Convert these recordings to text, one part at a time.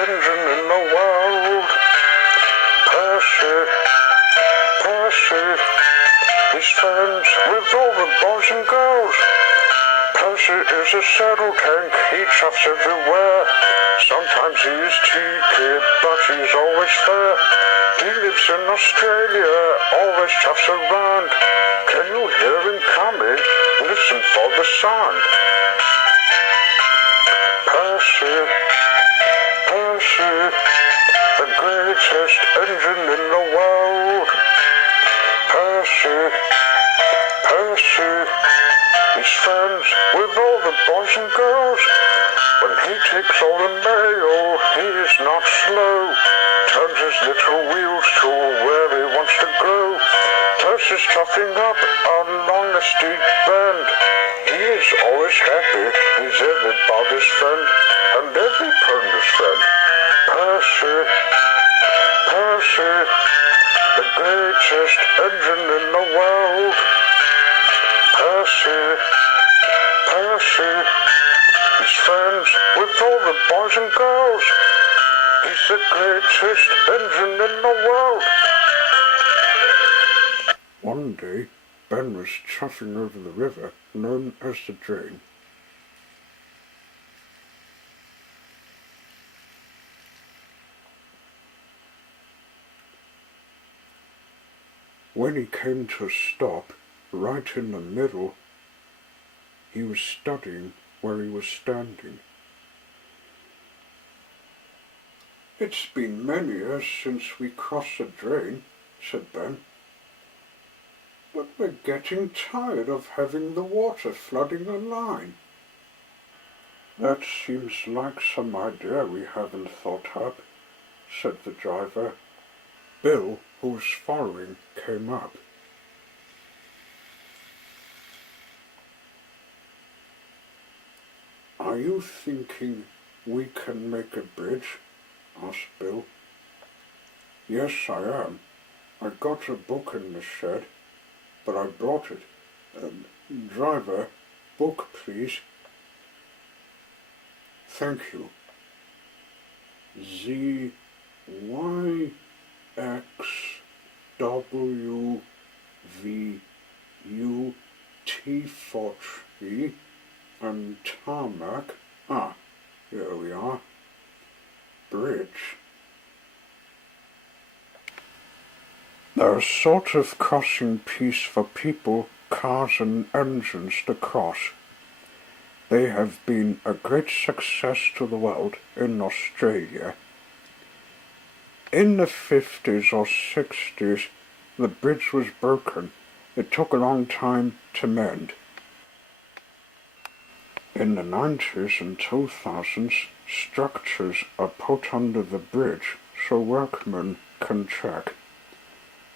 engine in the world. Percy, Percy, he's friends with all the boys and girls. Percy is a saddle tank, he chuffs everywhere. Sometimes he is cheeky, but he's always fair. He lives in Australia, always chuffs around. Can you hear him coming? Listen for the sound. Percy, Percy, the greatest engine in the world. Percy, Percy, he's friends with all the boys and girls. When he takes all the mail, he is not slow. Turns his little wheels to where he wants to go. Percy's chuffing up along the steep bend. He is always happy, he's everybody's friend, and every pony's friend. Percy, Percy, the greatest engine in the world. Percy, Percy, he's friends with all the boys and girls. He's the greatest engine in the world. One day, Ben was chuffing over the river known as the drain. When he came to a stop, right in the middle, he was studying where he was standing. "It's been many years since we crossed the drain," said Ben. "But we're getting tired of having the water flooding the line." "That seems like some idea we haven't thought up," said the driver. Bill, who was following, came up. "Are you thinking we can make a bridge?" asked Bill. "Yes, I am. I got a book in the shed, but I brought it. Driver, book please." "Thank you. ZYXWVUT for tree and tarmac. Ah, here we are. Bridge. They're a sort of crossing piece for people, cars and engines to cross. They have been a great success to the world in Australia. In the 50s or 60s, the bridge was broken. It took a long time to mend. In the 90s and 2000s, structures are put under the bridge so workmen can check.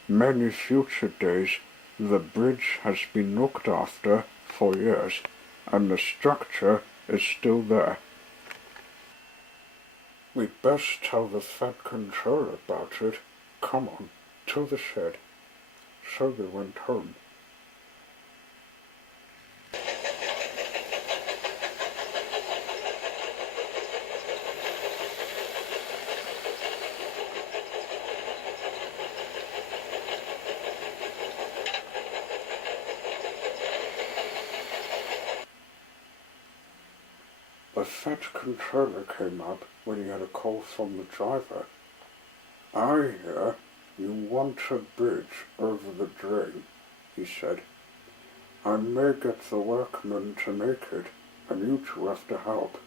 Many future days, the bridge has been looked after for years, and the structure is still there. We'd best tell the Fed controller about it. Come on, to the shed. So they went home. The Fed controller came up when he had a call from the driver. "I hear you want a bridge over the drain," he said. "I may get the workmen to make it, and you two have to help."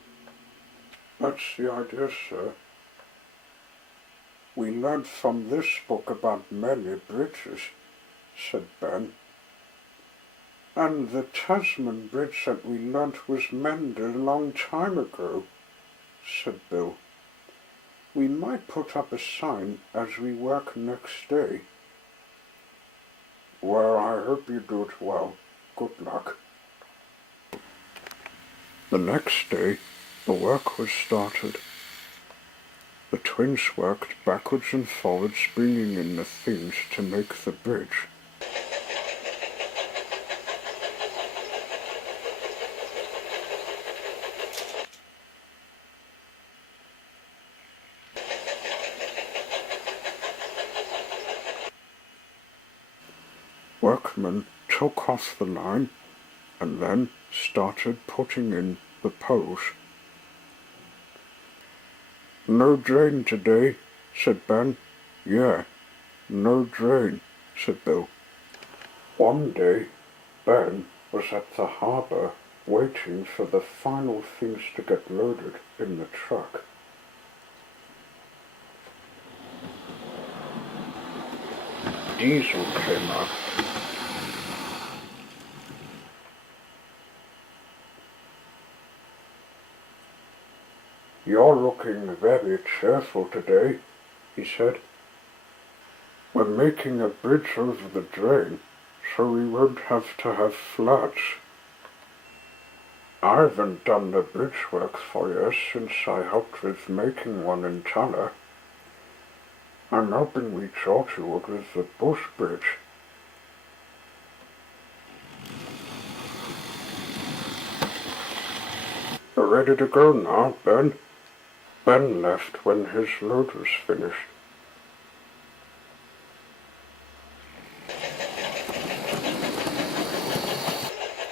"That's the idea, sir. We learned from this book about many bridges," said Ben. "And the Tasman bridge that we learnt was mended a long time ago," said Bill. "We might put up a sign as we work next day." "Well, I hope you do it well. Good luck." The next day, the work was started. The twins worked backwards and forwards, bringing in the things to make the bridge. Workmen took off the line and then started putting in the poles. "No drain today," said Ben. "Yeah, no drain," said Bill. One day, Ben was at the harbour waiting for the final things to get loaded in the truck. Diesel came up. "You're looking very cheerful today," he said. "We're making a bridge over the drain, so we won't have to have floods. I haven't done the bridge work for you since I helped with making one in Tanner. I'm hoping we taught you with the bush bridge." "You're ready to go now, Ben?" Ben left when his load was finished.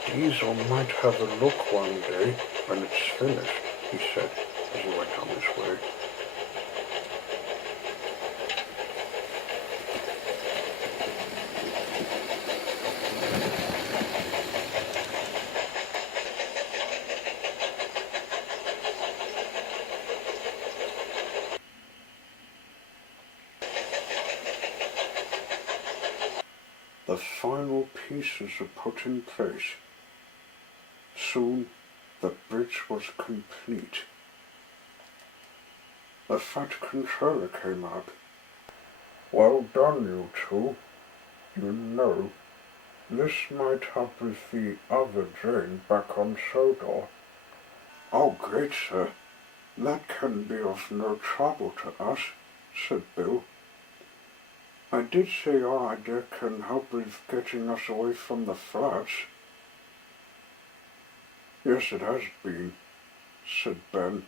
"Diesel might have a look one day when it's finished," he said as he went on his way. The final pieces were put in place. Soon the bridge was complete. The fat controller came up. "Well done, you two. You know, this might help with the other drain back on Sodor." "Oh, great, sir. That can be of no trouble to us," said Bill. "I did say your idea can help with getting us away from the floods." "Yes, it has been," said Ben.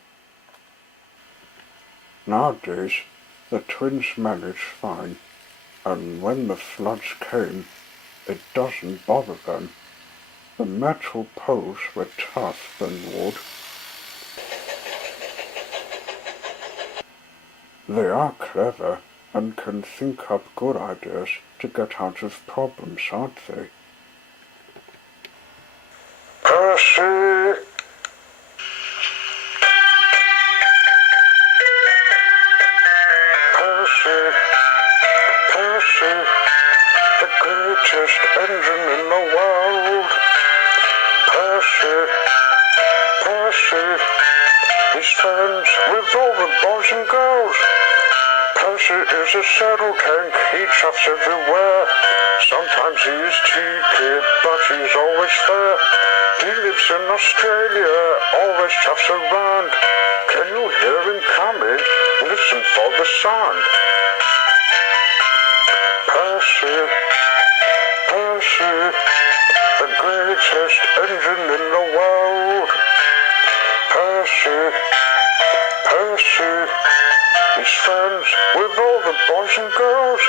Nowadays, the twins manage fine, and when the floods came, it doesn't bother them. The metal poles were tough than wood. They are clever and can think up good ideas to get out of problems, aren't they? "Percy!" "Percy! Percy! The greatest engine in the world! Percy! Percy! He's friends with all the boys and girls. Percy is a saddle tank, he chuffs everywhere. Sometimes he is cheeky, but he's always fair. He lives in Australia, always chuffs around. Can you hear him coming? Listen for the sound. Percy, Percy, the greatest engine in the world. Percy, Percy, he's friends with all the boys and girls.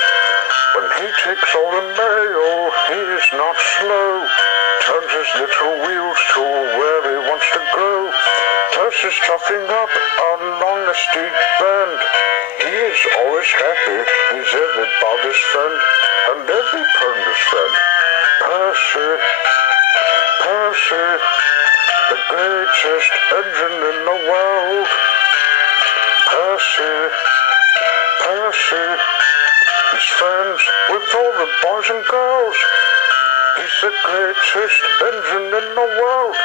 When he takes all the mail, he is not slow. Turns his little wheels to where he wants to go. Percy's chuffing up along a steep bend. He is always happy, he's everybody's friend, and every pony's friend. Percy, Percy, the greatest engine in the world. Percy, Percy, he's friends with all the boys and girls. He's the greatest engine in the world.